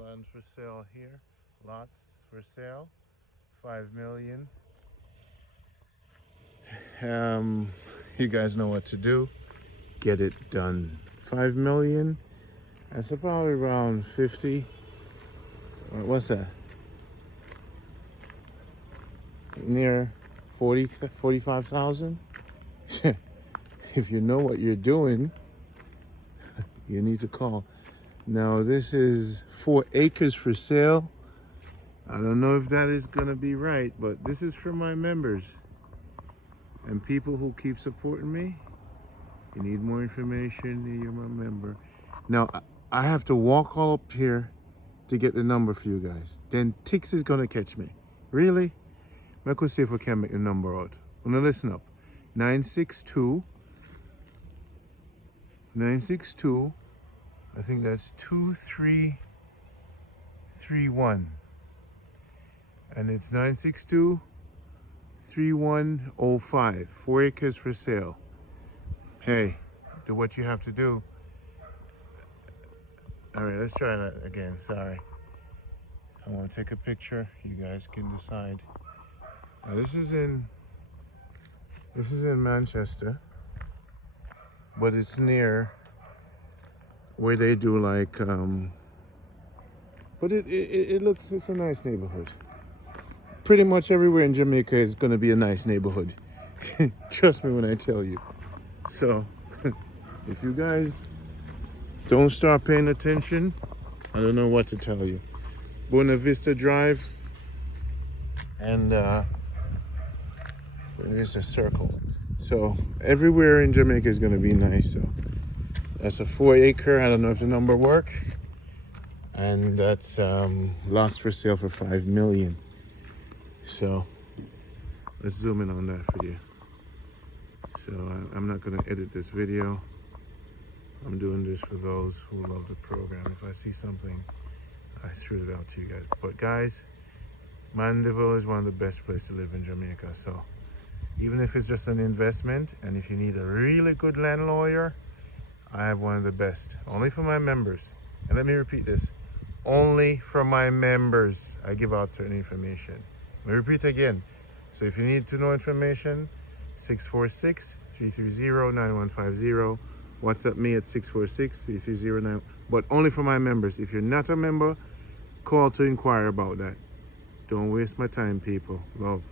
land for sale here. Lots for sale. 5 million. You guys know what to do. Get it done. 5 million. That's about around 50. What's that? Near 40, 45,000. If you know what you're doing, you need to call. Now this is 4 acres for sale. I don't know if that is gonna be right, but this is for my members and people who keep supporting me. You need more information, you're my member. Now I have to walk all up here to get the number for you guys. Then Tix is gonna catch me. Really? I could see if I can make the number out. Now listen up. 962. I think that's 2331. And it's 962-3105. 4 acres for sale. Hey, do what you have to do. All right, let's try that again. Sorry. I want to take a picture. You guys can decide. Now this is in Manchester, but it's near where they do like but it looks, it's a nice neighborhood. Pretty much everywhere in Jamaica is going to be a nice neighborhood. Trust me when I tell you. So if you guys don't start paying attention, I don't know what to tell you. Buena Vista Drive and there's a circle. So everywhere in Jamaica is going to be nice. So that's a 4 acre. I don't know if the number work. And that's lost for sale for 5 million. So let's zoom in on that for you. So I'm not going to edit this video. I'm doing this for those who love the program. If I see something, I shoot it out to you guys. But guys, Mandeville is one of the best places to live in Jamaica. So even if it's just an investment, and if you need a really good land lawyer, I have one of the best. Only for my members. And let me repeat this. Only for my members, I give out certain information. Let me repeat again. So if you need to know information, 646-330-9150. WhatsApp me at 646-330-9150. But only for my members. If you're not a member, call to inquire about that. Don't waste my time, people. Love.